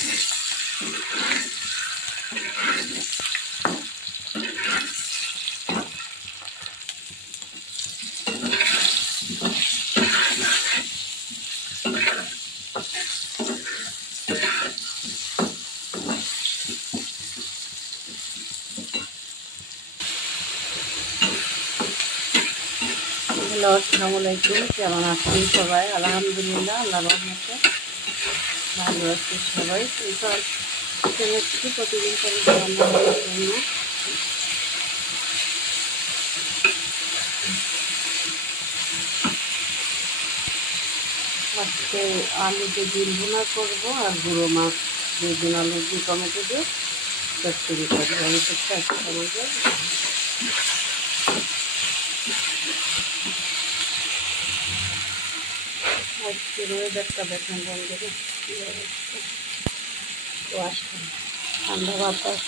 Hello আসসালামু আলাইকুম। কেমন আছেন সবাই? আলহামদুলিল্লাহ আল্লাহ রহমতে। ভালো আছে সবাই। চলে এসেছি প্রতিদিন করে রান্না করার জন্য। আজকে আলু দিয়ে করব আর গুঁড়ো মাছ দিয়ে দিন আলু দিয়ে টমেটো দিয়ে চচ্চড়ি করব। আমি তো চাচ্ছি আমাদের ওয়েদারটা দেখেন বন্ধুরা। ঠান্ডা বাতাস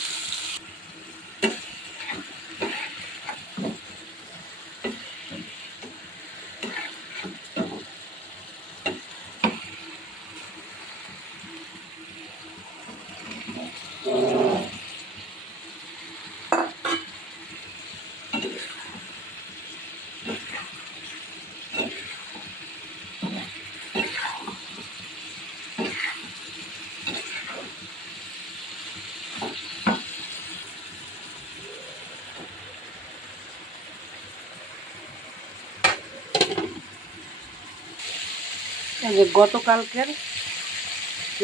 যে গতকালকের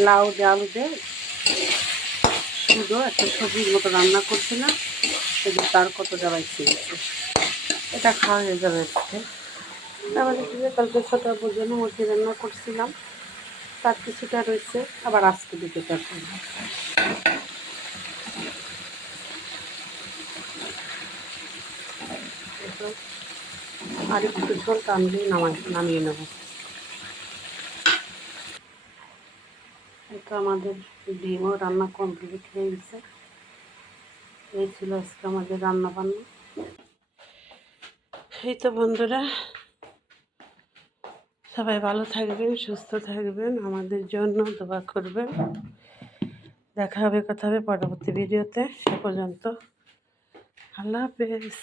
লাউ দিয়ে আলু দিয়ে শুধু একটা সবজির মতো রান্না করছিলাম এই যে তার কত যাবাই খেয়েছে এটা খাওয়া হয়ে যাবে আজকে। যে কালকে ছোটো জন্য মুরগি রান্না করছিলাম। তার কিছুটা রয়েছে, আবার আজকে দিতে এরপর আর একটু ঝোল টানলেই নামাই নামিয়ে নেব। এটা আমাদের ডিমও রান্না কমপ্লিট হয়ে গেছে। এই ছিল আজকে আমাদের রান্না বান্না। এই তো বন্ধুরা, সবাই ভালো থাকবেন, সুস্থ থাকবেন, আমাদের জন্য দোয়া করবেন। দেখা হবে, কথা হবে পরবর্তী ভিডিওতে। সে পর্যন্ত আল্লাহ হাফেজ।